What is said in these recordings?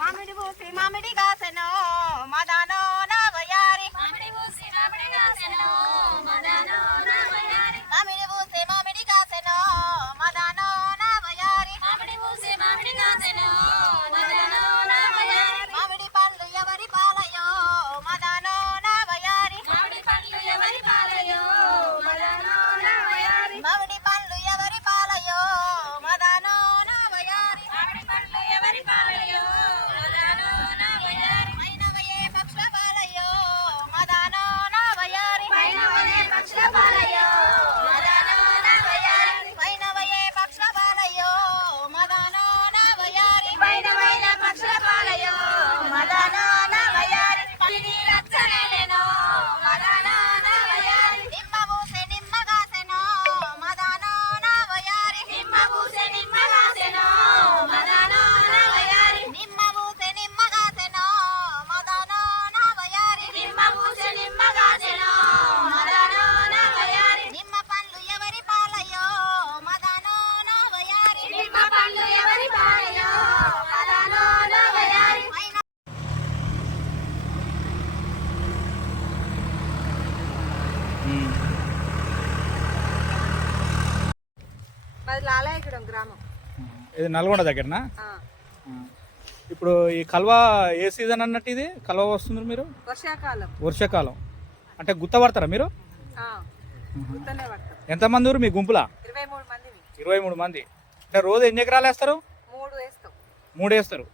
మామిడి పూసి మామిడి కాసనో మాది లాలాయగూడెం గ్రామం. ఇది నల్గొండ దగ్గరనా. ఇప్పుడు ఈ కల్వ ఏ సీజన్ అన్నట్టు ఇది? కల్వ వస్తుంది మీరు? వర్షాకాలం. వర్షాకాలం. అంటే గుత్తపడతారా మీరు? ఆ, గుర్తనే పడతాం. ఎంతమంది ఊరు మీ గుంపులా? ఇరవై మూడు మంది. అంటే రోజు ఎన్ని ఎకరాలు వేస్తారు? మూడు వేస్తాం. మూడు వేస్తారు.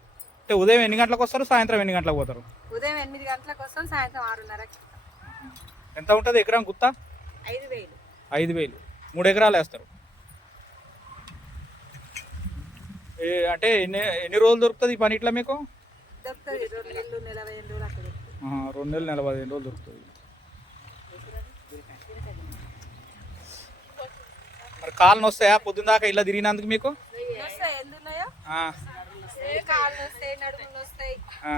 అంటే ఉదయం ఎన్ని గంటలకు వస్తారు? సాయంత్రం ఎన్ని గంటలకు పోతారు? ఉదయం ఎనిమిది గంటలకు వస్తాం సాయంత్రం ఆరున్నరకి ఎంత ఉంటుంది ఎకరం గుత్త? ఐదు వేలు. మూడు ఎకరాలు వేస్తారు. అంటే ఎన్ని ఎన్ని రోజులు దొరుకుతుంది ఈ పని ఇట్లా మీకు? రెండు నెలలు నలభై ఎనిమిది రోజులు దొరుకుతుంది. మరి కాళ్ళు వస్తాయా పొద్దున్న దాకా ఇలా తిరిగినందుకు మీకు? ఆ,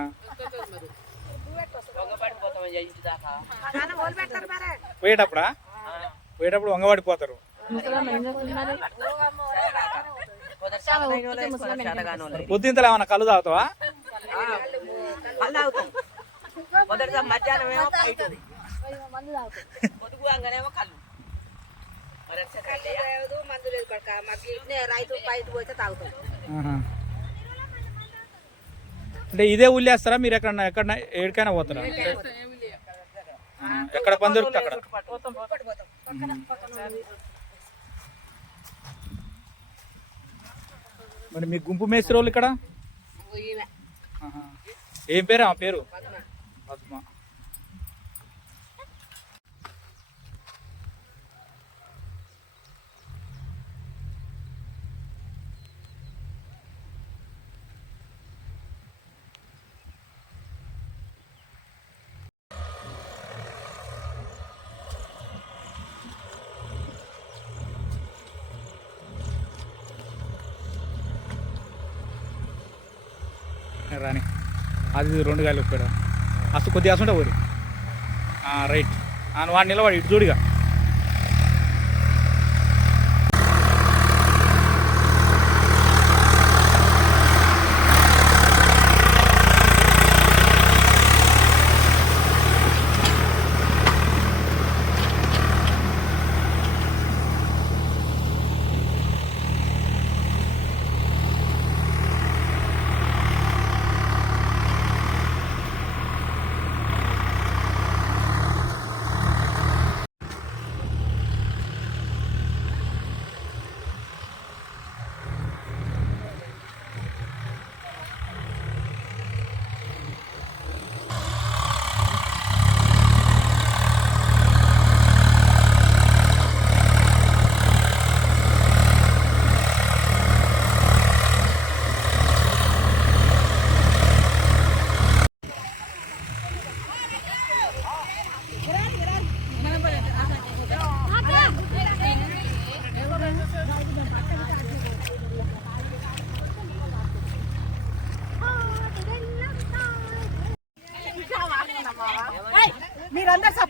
పోయేటప్పుడా? పోయేటప్పుడు వంగబడిపోతారు. పొద్దుంతలో ఏమన్నా కళ్ళు తాగుతావా? రైతు బయట పోతే తాగుతాం. అంటే ఇదే ఉల్లేస్తారా మీరు ఎక్కడ ఎక్కడ ఎక్కడికైనా పోతారా? ఎక్కడ పని దొరికితే అక్కడ? మరి మీ గుంపు మేస్త్రి వాళ్ళు ఇక్కడ. ఏం పేరు? ఆ పేరు? పద్మ రాని అది రెండు గాయలు ఒప్పాడు. అసలు కొద్దిగా అసలు ఊరి రైట్. వాడు నిలబడి ఇటు చూడిగా ¡Anda esa p...